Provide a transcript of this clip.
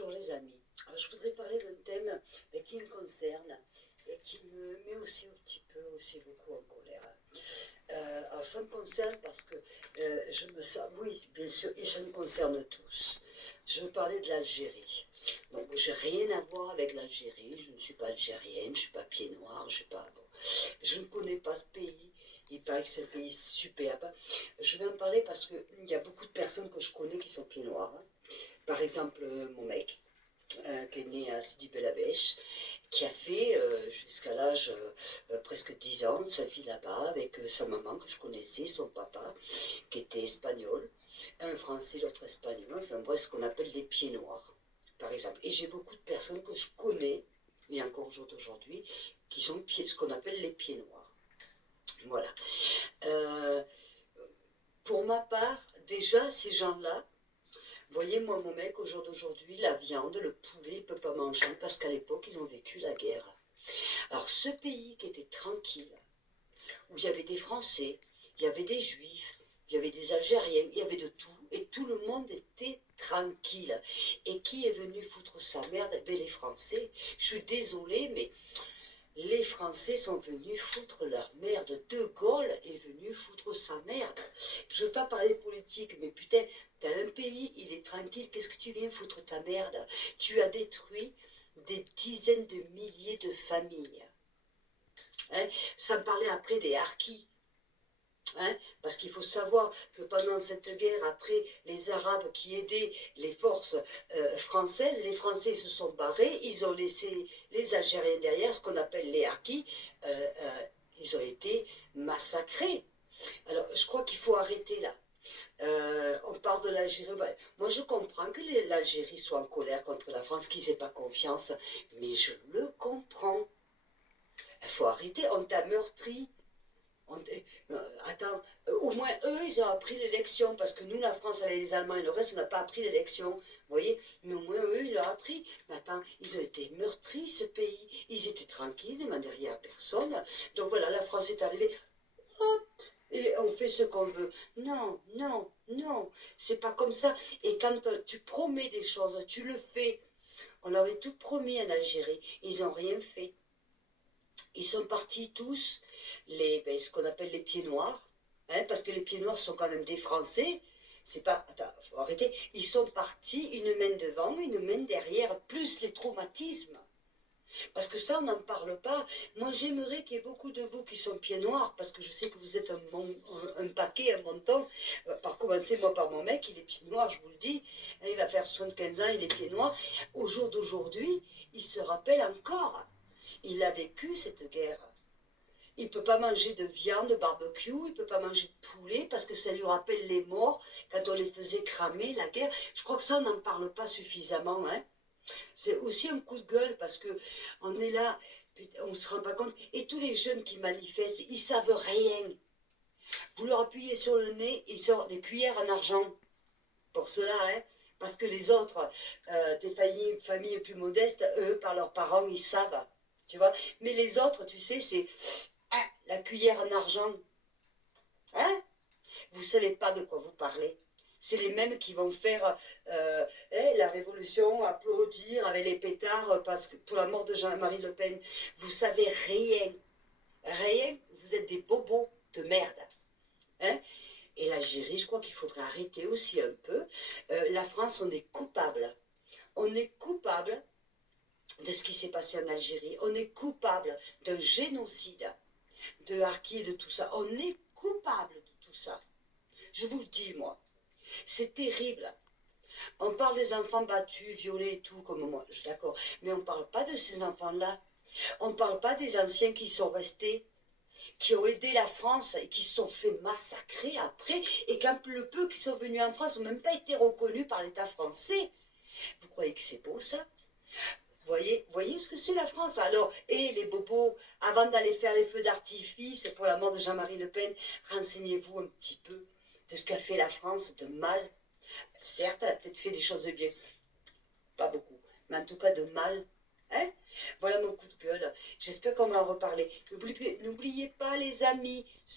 Bonjour les amis. Alors, je voudrais parler d'un thème qui me concerne et qui me met aussi un petit peu, aussi beaucoup en colère. Alors ça me concerne parce que je me sens, oui bien sûr, et ça nous concerne tous. Je veux parler de l'Algérie. Donc j'ai rien à voir avec l'Algérie, je ne suis pas algérienne, je ne suis pas pied noir, je suis pas, bon. Je ne connais pas ce pays, il paraît que c'est un pays superbe. Je vais en parler parce qu'il y a beaucoup de personnes que je connais qui sont pieds noirs. Par exemple, mon mec, qui est né à Sidi Bel Abbès, qui a fait jusqu'à l'âge presque 10 ans sa vie là-bas avec sa maman que je connaissais, son papa qui était espagnol, un français, l'autre espagnol, enfin bref, ce qu'on appelle les pieds noirs, par exemple. Et j'ai beaucoup de personnes que je connais, et encore au jour d'aujourd'hui, qui sont ce qu'on appelle les pieds noirs. Voilà. Euh, pour ma part, déjà, ces gens-là, vous voyez, moi, mon mec, au jour d'aujourd'hui, la viande, le poulet, il ne peut pas manger parce qu'à l'époque, ils ont vécu la guerre. Alors, ce pays qui était tranquille, où il y avait des Français, il y avait des Juifs, il y avait des Algériens, il y avait de tout, et tout le monde était tranquille. Et qui est venu foutre sa merde? Ben, les Français. Je suis désolée, mais les Français sont venus foutre leur merde. De Gaulle est venu foutre sa merde. Je ne veux pas parler politique, mais putain, t'as un pays, il est tranquille, qu'est-ce que tu viens foutre ta merde? Tu as détruit des dizaines de milliers de familles. Hein, sans parler après des harkis. Hein, parce qu'il faut savoir que pendant cette guerre, après les Arabes qui aidaient les forces françaises, les Français se sont barrés, ils ont laissé les Algériens derrière, ce qu'on appelle les harkis, ils ont été massacrés. Alors je crois qu'il faut arrêter là. On parle de l'Algérie. Ben, moi, je comprends que l'Algérie soit en colère contre la France, qu'ils n'aient pas confiance, mais je le comprends. Il faut arrêter. On t'a meurtri. Attends, au moins eux, ils ont appris l'élection, parce que nous, la France, avec les Allemands et le reste, on n'a pas appris l'élection. Vous voyez, mais au moins eux, ils l'ont appris. Mais attends, ils ont été meurtris, ce pays. Ils étaient tranquilles, ils ne demandaient rien à personne. Donc voilà, la France est arrivée. Hop, et on fait ce qu'on veut. Non, non, non, c'est pas comme ça. Et quand tu promets des choses, tu le fais. On avait tout promis en Algérie, ils n'ont rien fait. Ils sont partis tous, ce qu'on appelle les pieds noirs, hein, parce que les pieds noirs sont quand même des Français. C'est pas. Attends, faut arrêter. Ils sont partis, une main devant, une main derrière, plus les traumatismes. Parce que ça, on n'en parle pas. Moi, j'aimerais qu'il y ait beaucoup de vous qui sont pieds noirs, parce que je sais que vous êtes un paquet, un montant. Par commencer, moi, par mon mec, il est pieds noirs, je vous le dis. Il va faire 75 ans, il est pieds noirs. Au jour d'aujourd'hui, il se rappelle encore. Il a vécu cette guerre. Il ne peut pas manger de viande, de barbecue, il ne peut pas manger de poulet, parce que ça lui rappelle les morts, quand on les faisait cramer, la guerre. Je crois que ça, on n'en parle pas suffisamment, hein. C'est aussi un coup de gueule parce que on est là, on ne se rend pas compte. Et tous les jeunes qui manifestent, ils savent rien. Vous leur appuyez sur le nez, ils sortent des cuillères en argent. Pour cela, hein, parce que les autres, des familles plus modestes, eux, par leurs parents, ils savent. Tu vois. Mais les autres, tu sais, c'est la cuillère en argent. Hein? Vous ne savez pas de quoi vous parlez. C'est les mêmes qui vont faire la révolution, applaudir avec les pétards parce que pour la mort de Jean-Marie Le Pen. Vous savez rien. Rien. Vous êtes des bobos de merde. Hein? Et l'Algérie, je crois qu'il faudrait arrêter aussi un peu. La France, on est coupable. On est coupable de ce qui s'est passé en Algérie. On est coupable d'un génocide, de harkis, de tout ça. On est coupable de tout ça. Je vous le dis, moi. C'est terrible. On parle des enfants battus, violés et tout, comme moi, je suis d'accord. Mais on ne parle pas de ces enfants-là. On ne parle pas des anciens qui sont restés, qui ont aidé la France et qui se sont fait massacrer après. Et quand le peu qui sont venus en France n'ont même pas été reconnus par l'État français. Vous croyez que c'est beau, ça? Voyez ce que c'est la France. Alors, et les bobos, avant d'aller faire les feux d'artifice pour la mort de Jean-Marie Le Pen, renseignez-vous un petit peu de ce qu'a fait la France de mal. Certes, elle a peut-être fait des choses de bien, pas beaucoup, mais en tout cas de mal. Hein? Voilà mon coup de gueule. J'espère qu'on va en reparler. N'oubliez pas, les amis,